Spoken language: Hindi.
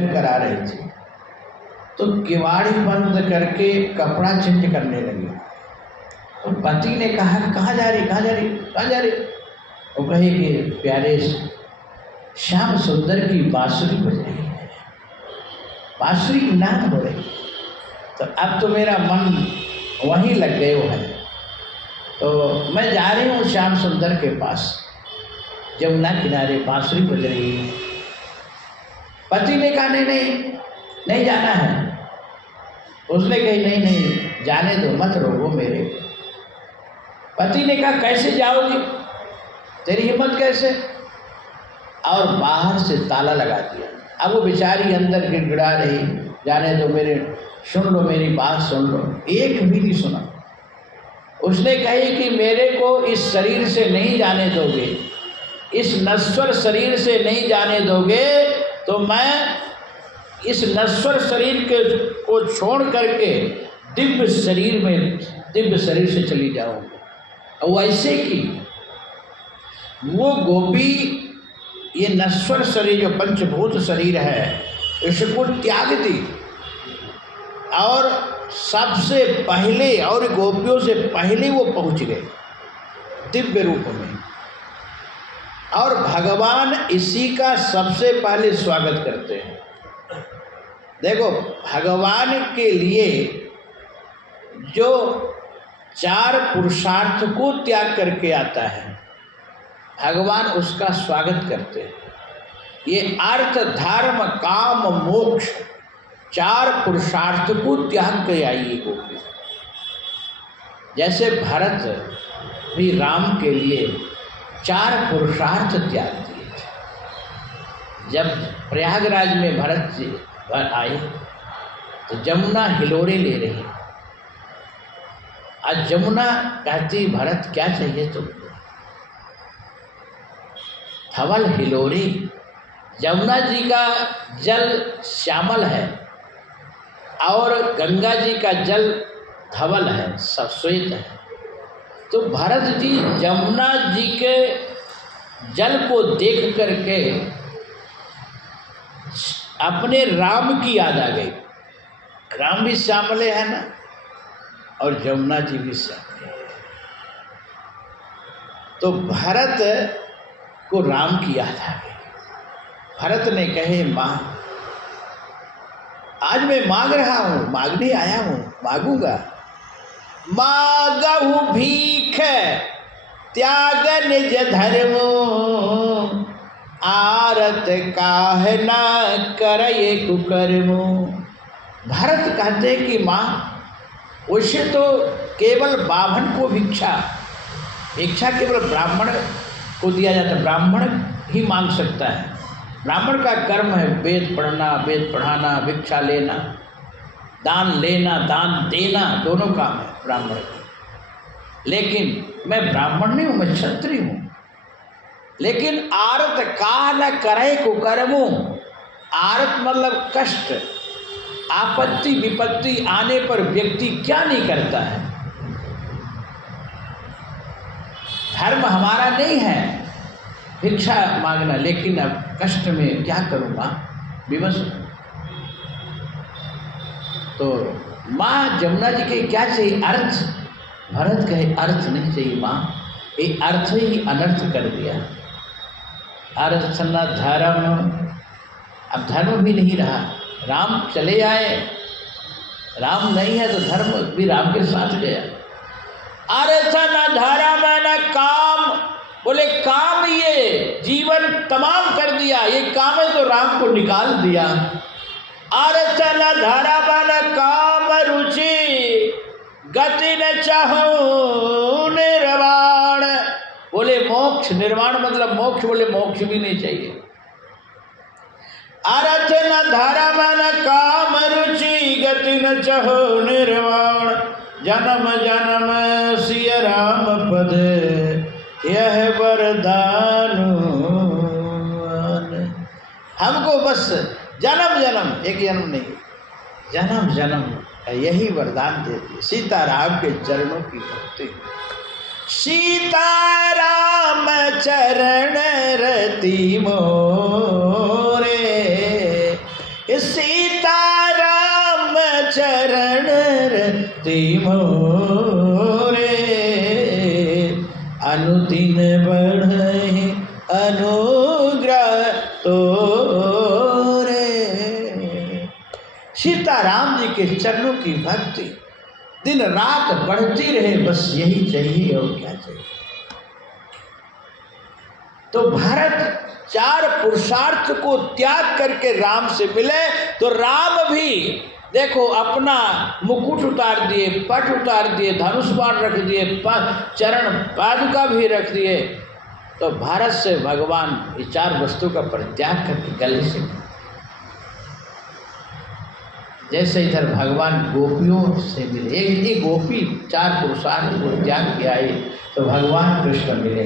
भोजन करा रही थी, तो किवाड़ी बंद करके कपड़ा चेंज करने लगी। तो पति ने कहा कहाँ जा रही, कहाँ जा रही, कहाँ जा रही? वो कहे कि प्यारे श्याम सुंदर की बांसुरी बज रही है, बांसुरी की नाद हो रही। तो अब तो मेरा मन वहीं लग गए वो है, तो मैं जा रही हूँ श्याम सुंदर के पास, जमुना किनारे बांसुरी बज रही है। पति ने कहा नहीं नहीं नहीं जाना है। उसने कही नहीं नहीं जाने दो, मत रोको मेरे। पति ने कहा कैसे जाओगी, तेरी हिम्मत कैसे? और बाहर से ताला लगा दिया। अब वो बेचारी अंदर गिड़गिड़ा रही, जाने दो मेरे, सुन लो मेरी बात सुन लो। एक भी नहीं सुना। उसने कही कि मेरे को इस शरीर से नहीं जाने दोगे, इस नश्वर शरीर से नहीं जाने दोगे तो मैं इस नश्वर शरीर को छोड़ करके दिव्य शरीर से चली जाऊंगी। और ऐसे कि वो गोपी ये नश्वर शरीर जो पंचभूत शरीर है इसको त्याग दी और सबसे पहले और गोपियों से पहले वो पहुंच गए दिव्य रूप में। और भगवान इसी का सबसे पहले स्वागत करते हैं। देखो भगवान के लिए जो 4 पुरुषार्थ को त्याग करके आता है भगवान उसका स्वागत करते हैं। ये अर्थ धर्म काम मोक्ष 4 पुरुषार्थ को त्याग के आई गोपी। जैसे भरत भी राम के लिए 4 पुरुषार्थ त्याग दिए थे। जब प्रयागराज में भरत जी आए तो जमुना हिलोरे ले रही। आज जमुना कहती भरत क्या चाहिए तुमको? धवल हिलोरे। जमुना जी का जल श्यामल है और गंगा जी का जल धवल है, श्वेत है। तो भरत जी जमुना जी के जल को देख करके अपने राम की याद आ गई। राम भी श्यामले है ना और जमुना जी भी श्यामले है। तो भरत को राम की याद आ गई। भरत ने कहे माँ आज मैं मांग रहा हूँ, मांगने आया हूँ, मांगूंगा। मांगहु भीख त्याग निज धर्मो, आरत काहे न करे कुकर्मो। भरत कहते कि माँ वैसे तो केवल बाभन को भिक्षा केवल ब्राह्मण को दिया जाता है, ब्राह्मण ही मांग सकता है। ब्राह्मण का कर्म है वेद पढ़ना, वेद पढ़ाना, भिक्षा लेना, दान लेना, दान देना, दोनों काम है ब्राह्मण के। लेकिन मैं ब्राह्मण नहीं हूँ, मैं क्षत्रिय हूँ। लेकिन आरत का न करे कुकर्मो। आरत मतलब कष्ट, आपत्ति विपत्ति आने पर व्यक्ति क्या नहीं करता है। धर्म हमारा नहीं है भिक्षा मांगना, लेकिन अब कष्ट में क्या करूँगा, विवश। तो माँ जमुना जी के क्या चाहिए? अर्थ। भरत कहे अर्थ नहीं चाहिए माँ, ये अर्थ ही अनर्थ कर दिया। अर्थ न धर्म, अब धर्म भी नहीं रहा। राम चले आए, राम नहीं है तो धर्म भी राम के साथ गया। अर्थ न धर्म न काम, बोले काम ये जीवन तमाम कर दिया, ये काम है तो राम को निकाल दिया। अर्थ न धर्म न काम रुचि, गति न चाहो निर्वाण। बोले मोक्ष, निर्वाण मतलब मोक्ष, बोले मोक्ष भी नहीं चाहिए। अर्थ न धर्म न काम रुचि, गति न चाहो निर्वाण। जन्म जन्म सिय राम पद, यह वरदान। हमको बस जन्म जन्म, एक जन्म नहीं, जन्म जन्म यही वरदान देती। सीताराम के चरणों की भक्ति। सीताराम चरण रति मोरे, सीताराम चरण रति मोरे, अनुदिन बढ़हि अनुग्रह तोरे। सीताराम जी के चरणों की भक्ति दिन रात बढ़ती रहे, बस यही चाहिए और क्या चाहिए। तो भरत 4 पुरुषार्थ को त्याग करके राम से मिले, तो राम भी देखो अपना मुकुट उतार दिए, पट उतार दिए, धनुष बाण रख दिए, चरण पादुका भी रख दिए। तो भारत से भगवान ये 4 वस्तु का परित्याग करके गले से, जैसे इधर भगवान गोपियों से मिले, एक गोपी 4 पुरुषार्थ को त्याग के आई, तो भगवान कृष्ण मिले।